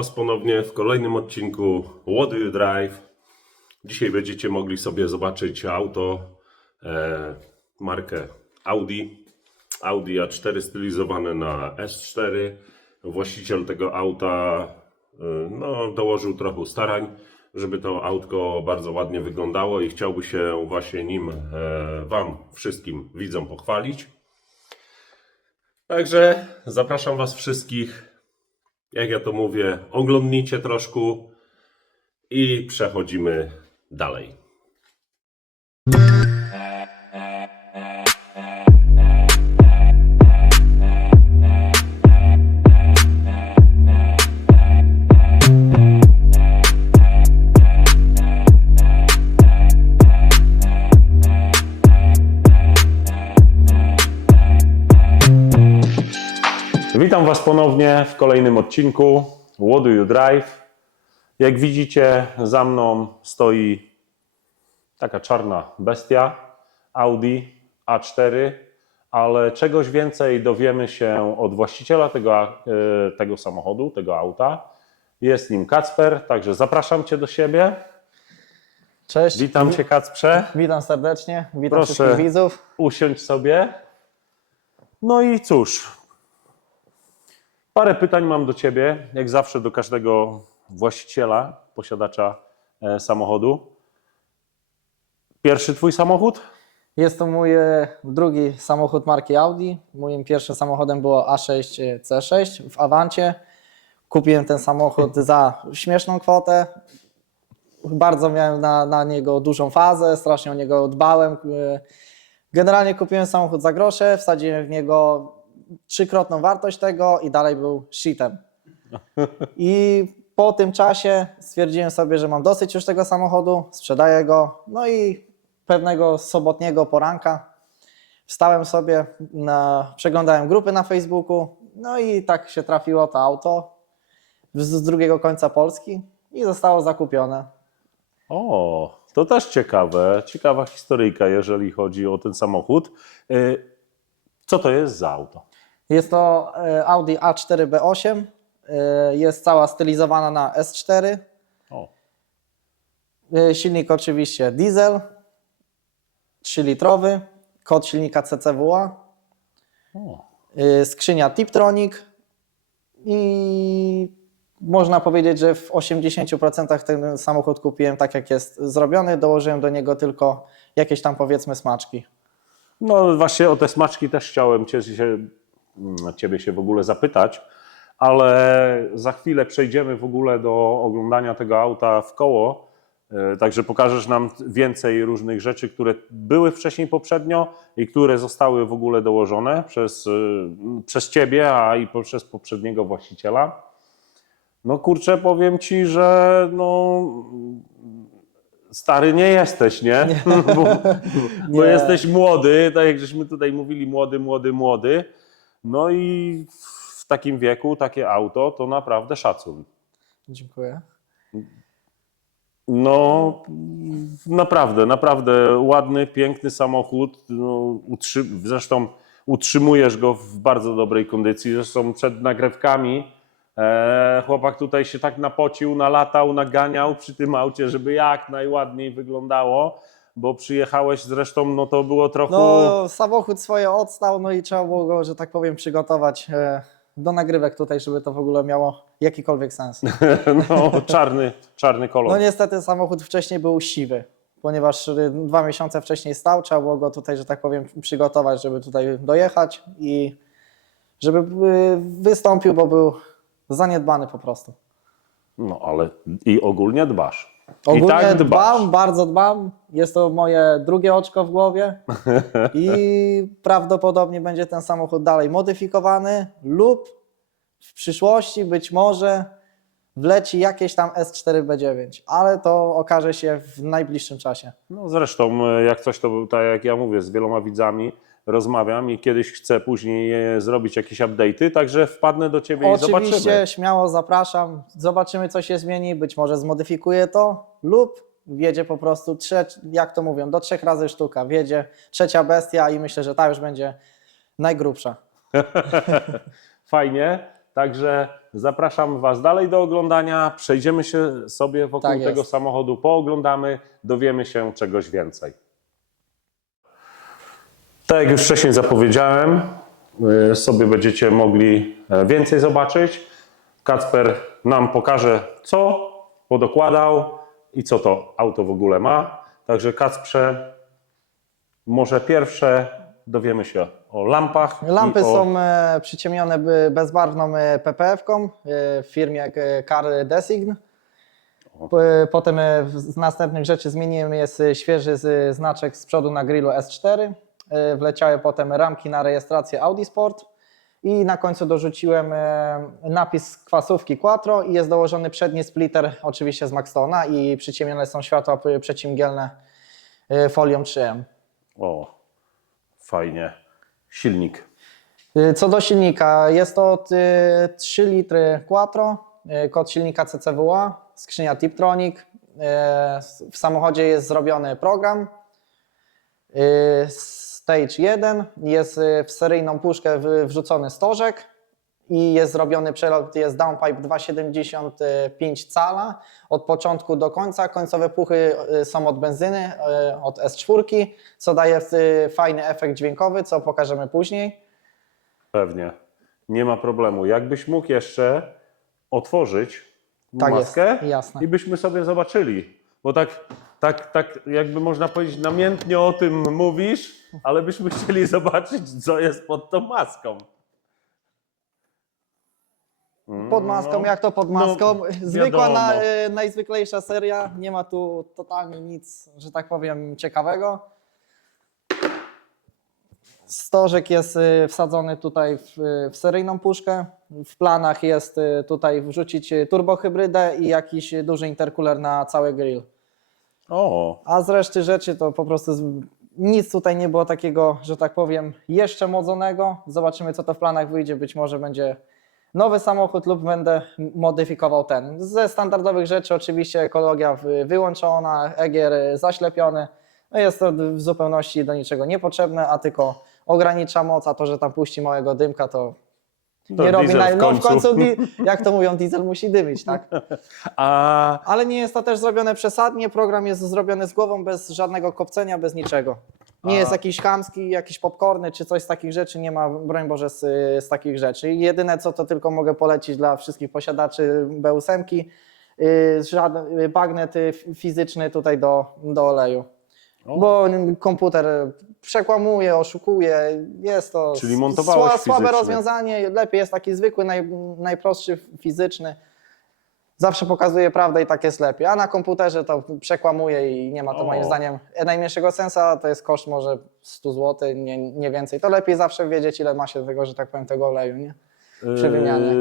Was ponownie w kolejnym odcinku What Do You Drive. Dzisiaj będziecie mogli sobie zobaczyć auto, markę Audi. Audi A4 stylizowane na S4. Właściciel tego auta dołożył trochę starań, żeby to autko bardzo ładnie wyglądało i chciałby się właśnie nim Wam wszystkim widzom pochwalić. Także zapraszam Was wszystkich. Jak ja to mówię, oglądnijcie troszkę i przechodzimy dalej. Witam Was ponownie w kolejnym odcinku What Do You Drive. Jak widzicie, za mną stoi taka czarna bestia Audi A4, ale czegoś więcej dowiemy się od właściciela tego samochodu, tego auta. Jest nim Kacper, także zapraszam Cię do siebie. Cześć. Witam Cię, Kacprze. Witam serdecznie, witam Proszę wszystkich widzów. usiądź sobie. No i cóż, parę pytań mam do Ciebie, jak zawsze do każdego właściciela, posiadacza samochodu. Pierwszy Twój samochód? Jest to mój drugi samochód marki Audi. Moim pierwszym samochodem było A6 C6 w Avancie. Kupiłem ten samochód za śmieszną kwotę. Bardzo miałem na niego dużą fazę, strasznie o niego dbałem. Generalnie kupiłem samochód za grosze, wsadziłem w niego trzykrotną wartość tego i dalej był shitem. I po tym czasie stwierdziłem sobie, że mam dosyć już tego samochodu, sprzedaję go. No i pewnego sobotniego poranka wstałem sobie, przeglądałem grupy na Facebooku, no i tak się trafiło to auto z drugiego końca Polski i zostało zakupione. O, to też ciekawe, ciekawa historyjka, jeżeli chodzi o ten samochód. Co to jest za auto? Jest to Audi A4 B8, jest cała stylizowana na S4. O. Silnik oczywiście diesel, 3-litrowy, kod silnika CCWA, O. skrzynia Tiptronic i można powiedzieć, że w 80% ten samochód kupiłem tak jak jest zrobiony, dołożyłem do niego tylko jakieś tam powiedzmy smaczki. No właśnie o te smaczki też chciałem Ciebie się w ogóle zapytać, ale za chwilę przejdziemy w ogóle do oglądania tego auta w koło, także pokażesz nam więcej różnych rzeczy, które były wcześniej poprzednio i które zostały w ogóle dołożone przez Ciebie, a i przez poprzedniego właściciela. No kurczę, powiem Ci, że stary nie jesteś, nie? Bo jesteś młody, tak jak żeśmy tutaj mówili, młody. No i w takim wieku takie auto to naprawdę szacun. Dziękuję. No naprawdę ładny, piękny samochód. Zresztą utrzymujesz go w bardzo dobrej kondycji. Zresztą przed nagrywkami chłopak tutaj się tak napocił, nalatał, naganiał przy tym aucie, żeby jak najładniej wyglądało, bo przyjechałeś zresztą, no to było trochę... No, samochód swoje odstał, no i trzeba było go, że tak powiem, przygotować do nagrywek tutaj, żeby to w ogóle miało jakikolwiek sens. No, czarny kolor. No niestety samochód wcześniej był siwy, ponieważ 2 miesiące wcześniej stał, trzeba było go tutaj, że tak powiem, przygotować, żeby tutaj dojechać i żeby wystąpił, bo był zaniedbany po prostu. No ale i ogólnie dbasz. Ogólnie I tak dbam, bardzo dbam. Jest to moje drugie oczko w głowie i prawdopodobnie będzie ten samochód dalej modyfikowany lub w przyszłości być może wleci jakieś tam S4B9, ale to okaże się w najbliższym czasie. No zresztą jak coś to tak jak ja mówię, z wieloma widzami rozmawiam i kiedyś chcę później zrobić jakieś update'y, także wpadnę do Ciebie i zobaczymy. Oczywiście, śmiało zapraszam, zobaczymy co się zmieni, być może zmodyfikuję to lub wjedzie po prostu, jak to mówią, do 3 razy sztuka, wjedzie trzecia bestia i myślę, że ta już będzie najgrubsza. Fajnie. Także zapraszam Was dalej do oglądania. Przejdziemy się sobie wokół Tak jest. tego samochodu, pooglądamy, dowiemy się czegoś więcej. Tak jak już wcześniej zapowiedziałem, sobie będziecie mogli więcej zobaczyć. Kacper nam pokaże, co podokładał i co to auto w ogóle ma. Także Kacprze, może pierwsze dowiemy się o lampach. Lampy i o... są przyciemnione bezbarwną PPF-ką w firmie Car Design. Potem z następnych rzeczy zmieniłem, jest świeży znaczek z przodu na grillu S4. Wleciały potem ramki na rejestrację Audi Sport i na końcu dorzuciłem napis kwasówki Quattro i jest dołożony przedni splitter oczywiście z Maxtona i przyciemnione są światła przeciwmgielne folią 3M. O, fajnie. Silnik. Co do silnika, jest to 3 litry Quattro, kod silnika CCWA, skrzynia Tiptronic. W samochodzie jest zrobiony program Stage 1, jest w seryjną puszkę wrzucony stożek i jest zrobiony przelot, jest downpipe 2,75 cala od początku do końca. Końcowe puchy są od benzyny, od S4, co daje fajny efekt dźwiękowy, co pokażemy później. Pewnie. Nie ma problemu. Jakbyś mógł jeszcze otworzyć Tak maskę jest, jasne. i byśmy sobie zobaczyli. Bo tak jakby można powiedzieć namiętnie o tym mówisz, ale byśmy chcieli zobaczyć, co jest pod tą maską. Pod maską, No, jak to pod maską? Zwykła, wiadomo. najzwyklejsza seria, nie ma tu totalnie nic, że tak powiem, ciekawego. Stożek jest wsadzony tutaj w seryjną puszkę. W planach jest tutaj wrzucić turbohybrydę i jakiś duży intercooler na cały grill. O, A z reszty rzeczy to po prostu nic tutaj nie było takiego, że tak powiem, jeszcze modzonego. Zobaczymy, co to w planach wyjdzie. Być może będzie nowy samochód lub będę modyfikował ten. Ze standardowych rzeczy oczywiście ekologia wyłączona, EGR zaślepiony. No jest to w zupełności do niczego niepotrzebne, a tylko ogranicza moc, a to, że tam puści małego dymka, to nie robi diesel no w końcu, jak to mówią, diesel musi dymić, tak? Ale nie jest to też zrobione przesadnie, program jest zrobiony z głową, bez żadnego kopcenia, bez niczego. Nie jest jakiś chamski, jakiś popcorny czy coś z takich rzeczy, nie ma, broń Boże, z takich rzeczy. I jedyne co to tylko mogę polecić dla wszystkich posiadaczy B8, żaden bagnet fizyczny tutaj do oleju. Bo komputer przekłamuje, oszukuje, jest to Czyli montowałeś słabe fizycznie. rozwiązanie, lepiej jest taki zwykły, najprostszy fizyczny. Zawsze pokazuje prawdę i tak jest lepiej, a na komputerze to przekłamuje i nie ma to moim zdaniem najmniejszego sensu, a to jest koszt może 100 zł, nie więcej. To lepiej zawsze wiedzieć, ile ma się tego, że tak powiem, tego oleju, nie? Przy wymianie.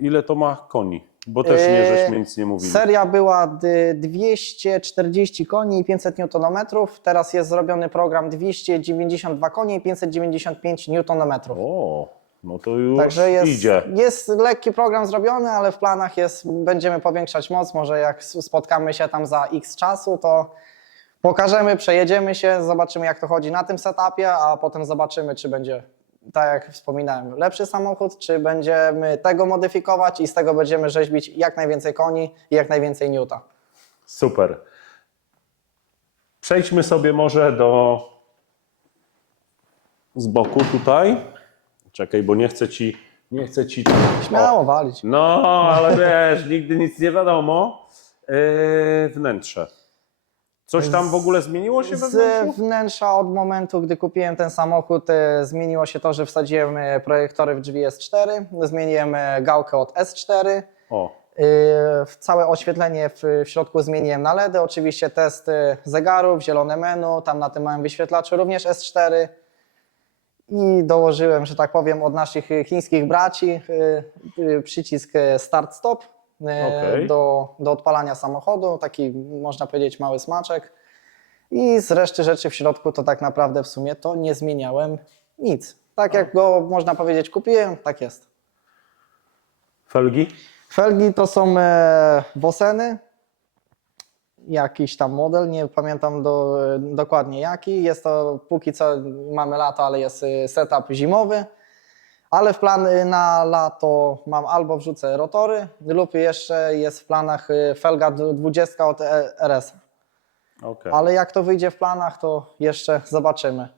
Ile to ma koni? Bo też nie, żeśmy nic nie mówili. Seria była 240 koni i 500 Nm, teraz jest zrobiony program 292 konie i 595 Nm. O, no to już Także idzie. jest lekki program zrobiony, ale w planach będziemy powiększać moc, może jak spotkamy się tam za x czasu, to pokażemy, przejedziemy się, zobaczymy jak to chodzi na tym setupie, a potem zobaczymy, czy będzie, tak jak wspominałem, lepszy samochód, czy będziemy tego modyfikować i z tego będziemy rzeźbić jak najwięcej koni i jak najwięcej niuta. Super. Przejdźmy sobie może z boku tutaj. Czekaj, bo nie chcę ci Śmiało walić. No, ale wiesz, nigdy nic nie wiadomo. Wnętrze. Coś tam w ogóle zmieniło się we Z wnętrzu? wnętrza od momentu, gdy kupiłem ten samochód, zmieniło się to, że wsadziłem projektory w drzwi S4, zmieniłem gałkę od S4, O, całe oświetlenie w środku zmieniłem na LEDy, oczywiście test zegarów, zielone menu, tam na tym małym wyświetlaczu również S4 i dołożyłem, że tak powiem, od naszych chińskich braci przycisk start-stop. Okej. Do odpalania samochodu, taki można powiedzieć mały smaczek. I z reszty rzeczy w środku to tak naprawdę w sumie to nie zmieniałem nic. Tak jak go można powiedzieć kupiłem, tak jest. felgi? Felgi to są Boseny, jakiś tam model, nie pamiętam dokładnie jaki. Jest to póki co mamy lato, ale jest setup zimowy. Ale w plan na lato mam albo wrzucę rotory, lub jeszcze jest w planach felga 20 od RS. Okej. Ale jak to wyjdzie w planach, to jeszcze zobaczymy.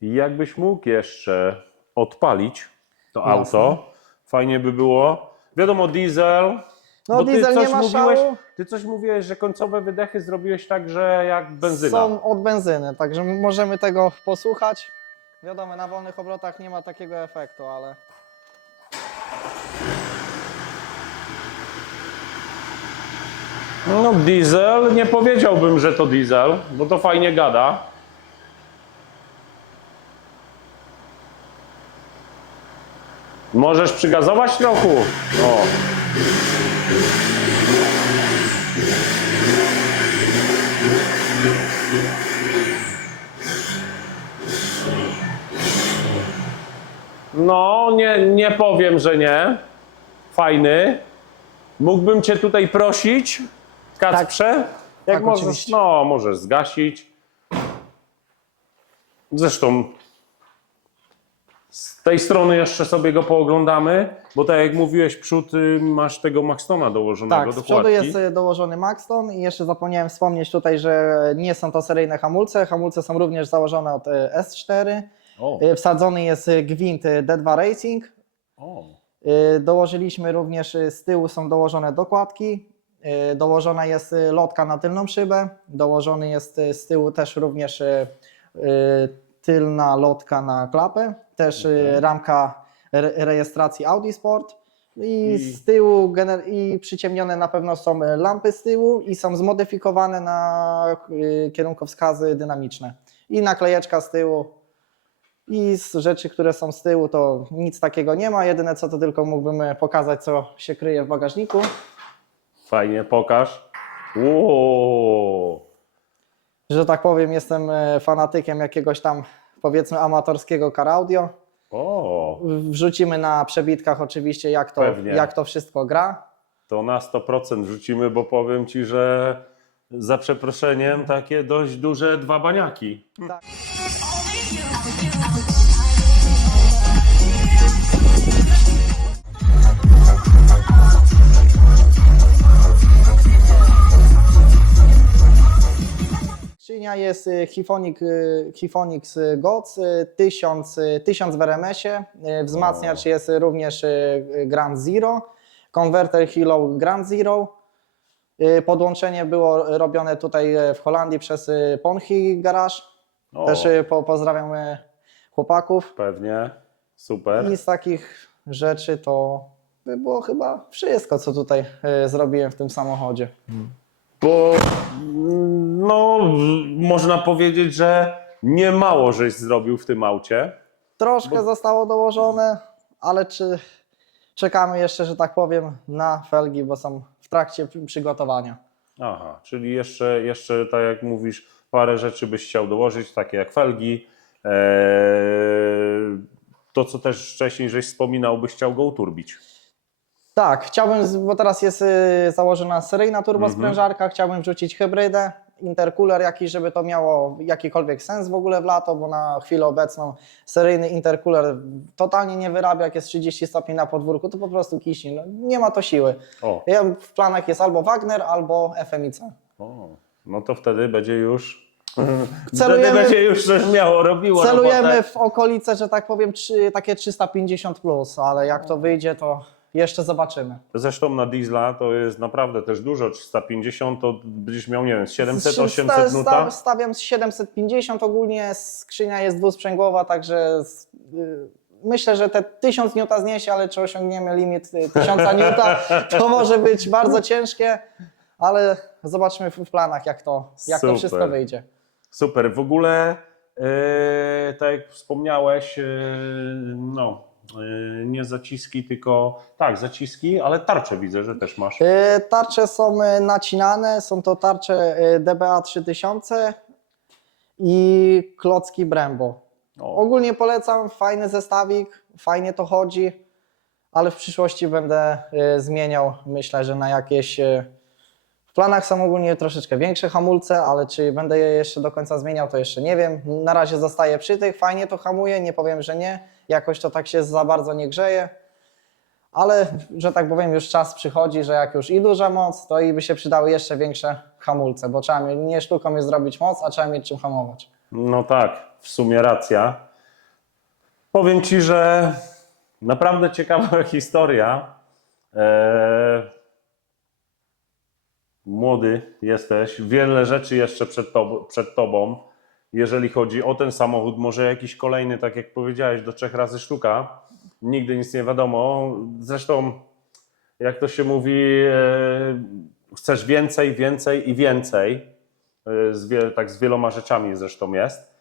I jakbyś mógł jeszcze odpalić to Jasne. auto, fajnie by było. Wiadomo, diesel. No bo ty diesel coś nie ma mówiłeś, szału. Ty coś mówiłeś, że końcowe wydechy zrobiłeś tak, że jak benzyna. Są od benzyny, także możemy tego posłuchać. Wiadomo, na wolnych obrotach nie ma takiego efektu, ale No diesel, nie powiedziałbym, że to diesel, bo to fajnie gada. Możesz przygazować trochę. O. No, nie powiem, że nie. Fajny. Mógłbym Cię tutaj prosić, Kacprze, jak tak, możesz, oczywiście. no, możesz zgasić. Zresztą z tej strony jeszcze sobie go pooglądamy, bo tak jak mówiłeś, przód masz tego Maxtona dołożonego tak, do z przodu kładki. jest dołożony Maxton i jeszcze zapomniałem wspomnieć tutaj, że nie są to seryjne hamulce. Hamulce są również założone od S4. O, Wsadzony jest gwint D2 Racing. o. Dołożyliśmy również, z tyłu są dołożone dokładki. Dołożona jest lotka na tylną szybę. Dołożony jest z tyłu też również tylna lotka na klapę. Też ramka rejestracji Audi Sport. I z tyłu i przyciemnione na pewno są lampy z tyłu i są zmodyfikowane na kierunkowskazy dynamiczne. I naklejeczka z tyłu. I z rzeczy, które są z tyłu, to nic takiego nie ma. Jedyne co to tylko mógłbym pokazać, co się kryje w bagażniku. Fajnie, pokaż. Wow. Że tak powiem, jestem fanatykiem jakiegoś tam, powiedzmy, amatorskiego car audio. O, Wrzucimy na przebitkach oczywiście, Pewnie. jak to wszystko gra. to na 100% rzucimy, bo powiem Ci, że za przeproszeniem takie dość duże dwa baniaki. Skrzynia jest Hiphonix GOC 1000 w RMS-ie. Wzmacniacz jest również Grand Zero. Konwerter Hilo Grand Zero. Podłączenie było robione tutaj w Holandii przez Ponchi Garage. O, Też pozdrawiam chłopaków. pewnie, super. I z takich rzeczy to by było chyba wszystko, co tutaj zrobiłem w tym samochodzie. Bo no, można powiedzieć, że nie mało żeś zrobił w tym aucie. Troszkę zostało dołożone, ale czekamy jeszcze, że tak powiem, na felgi, bo są w trakcie przygotowania. Aha, czyli jeszcze tak jak mówisz, parę rzeczy byś chciał dołożyć, takie jak felgi. To, co też wcześniej żeś wspominał, byś chciał go uturbić. Tak, chciałbym, bo teraz jest założona seryjna turbosprężarka, chciałbym wrzucić hybrydę, intercooler jakiś, żeby to miało jakikolwiek sens w ogóle w lato, bo na chwilę obecną seryjny intercooler totalnie nie wyrabia, jak jest 30 stopni na podwórku, to po prostu kiśnie, no, nie ma to siły. O, W planach jest albo Wagner, albo FMIC. no to wtedy będzie już. Celujemy- Wtedy będzie już coś miało, robiło Celujemy robotę. w okolice, że tak powiem, takie 350 plus, ale jak to wyjdzie, to jeszcze zobaczymy. Zresztą na diesla to jest naprawdę też dużo. 350 to będziesz miał, nie wiem, 700-800 nuta. Stawiam z 750, ogólnie skrzynia jest dwusprzęgłowa, także myślę, że te 1000 N zniesie, ale czy osiągniemy limit 1000 N, to może być bardzo ciężkie, ale zobaczmy w planach, jak to Super. wszystko wyjdzie. Super. W ogóle, tak jak wspomniałeś, nie zaciski, tylko tak, zaciski, ale tarcze widzę, że też masz. Tarcze są nacinane, są to tarcze DBA 3000 i klocki Brembo. O, Ogólnie polecam, fajny zestawik, fajnie to chodzi, ale w przyszłości będę zmieniał, myślę, że na jakieś W planach są ogólnie troszeczkę większe hamulce, ale czy będę je jeszcze do końca zmieniał, to jeszcze nie wiem. Na razie zostaję przy tych, fajnie to hamuje, nie powiem, że nie. Jakoś to tak się za bardzo nie grzeje. Ale, że tak powiem, już czas przychodzi, że jak już i duża moc, to i by się przydały jeszcze większe hamulce, bo trzeba mieć, nie sztuką jest zrobić moc, a trzeba mieć czym hamować. No tak, w sumie racja. Powiem Ci, że naprawdę ciekawa historia. Młody jesteś, wiele rzeczy jeszcze przed tobą, jeżeli chodzi o ten samochód, może jakiś kolejny, tak jak powiedziałeś, do 3 razy sztuka. Nigdy nic nie wiadomo. Zresztą, jak to się mówi, chcesz więcej, więcej i więcej. Tak z wieloma rzeczami zresztą jest.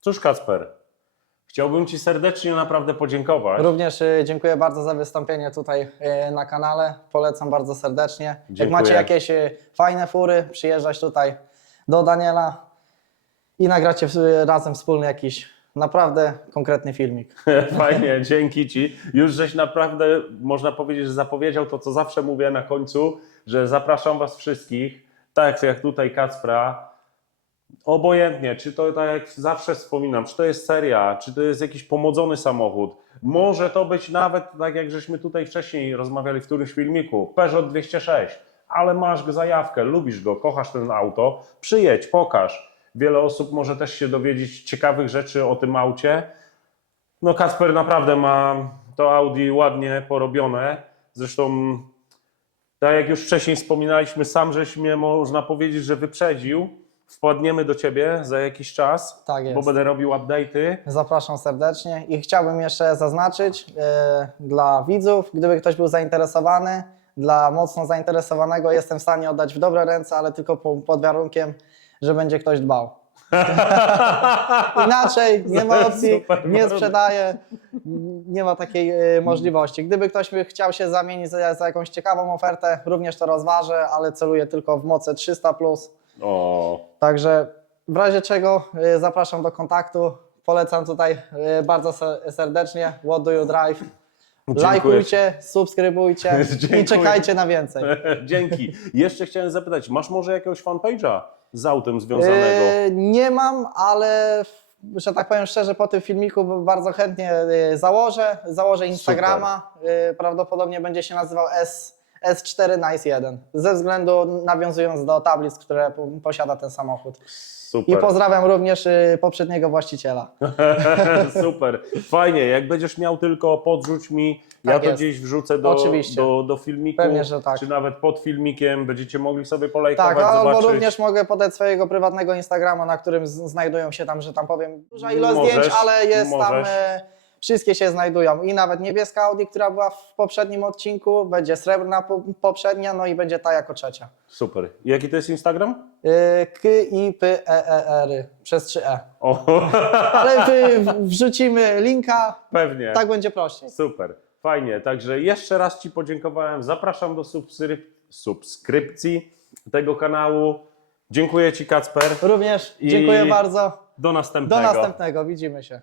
Cóż, Kacper, chciałbym Ci serdecznie naprawdę podziękować. Również dziękuję bardzo za wystąpienie tutaj na kanale. Polecam bardzo serdecznie. Jak Dziękuję. macie jakieś fajne fury, przyjeżdżać tutaj do Daniela i nagracie razem wspólny jakiś naprawdę konkretny filmik. Fajnie, dzięki Ci. Już żeś naprawdę, można powiedzieć, że zapowiedział to, co zawsze mówię na końcu, że zapraszam Was wszystkich, tak jak tutaj Kacpra, obojętnie, czy to tak jak zawsze wspominam, czy to jest seria, czy to jest jakiś pomodzony samochód, może to być nawet, tak jak żeśmy tutaj wcześniej rozmawiali w którymś filmiku, Peugeot 206, ale masz go zajawkę, lubisz go, kochasz ten auto, przyjedź, pokaż. Wiele osób może też się dowiedzieć ciekawych rzeczy o tym aucie. No Kacper naprawdę ma to Audi ładnie porobione. Zresztą, tak jak już wcześniej wspominaliśmy, sam żeś mnie, można powiedzieć, że wyprzedził. Wpadniemy do Ciebie za jakiś czas, Tak jest. bo będę robił update'y. Zapraszam serdecznie i chciałbym jeszcze zaznaczyć dla widzów, gdyby ktoś był zainteresowany, dla mocno zainteresowanego jestem w stanie oddać w dobre ręce, ale tylko pod warunkiem, że będzie ktoś dbał. Inaczej nie ma opcji, Super nie warunek. sprzedaję, nie ma takiej możliwości. Gdyby ktoś by chciał się zamienić za jakąś ciekawą ofertę, również to rozważę, ale celuję tylko w moce 300+. O, Także w razie czego zapraszam do kontaktu. Polecam tutaj bardzo serdecznie What Do You Drive. dziękuję. Lajkujcie, subskrybujcie Dziękuję. i czekajcie na więcej. Dzięki. Jeszcze chciałem zapytać, masz może jakiegoś fanpage'a z autem związanego? Nie mam, ale że tak powiem szczerze, po tym filmiku bardzo chętnie założę Instagrama. Prawdopodobnie będzie się nazywał S4 Nice 1, ze względu nawiązując do tablic, które posiada ten samochód. Super. I pozdrawiam również poprzedniego właściciela. Super, fajnie, jak będziesz miał tylko podrzuć mi, ja Tak to jest. gdzieś wrzucę Oczywiście. do filmiku, Pewnie, że tak. czy nawet pod filmikiem, będziecie mogli sobie polajkować, Tak, albo zobaczyć. również mogę podać swojego prywatnego Instagrama, na którym znajdują się tam, że tam powiem, duża ilość Możesz, zdjęć, ale jest tam, możesz. wszystkie się znajdują i nawet niebieska Audi, która była w poprzednim odcinku, będzie srebrna poprzednia, no i będzie ta jako trzecia. Super. Jaki to jest Instagram? KIPEER przez 3E. O, Ale wrzucimy linka, pewnie. tak będzie prościej. Super, fajnie. Także jeszcze raz Ci podziękowałem. Zapraszam do subskrypcji tego kanału. Dziękuję Ci, Kacper. Również dziękuję I bardzo. Do następnego. Do następnego, widzimy się.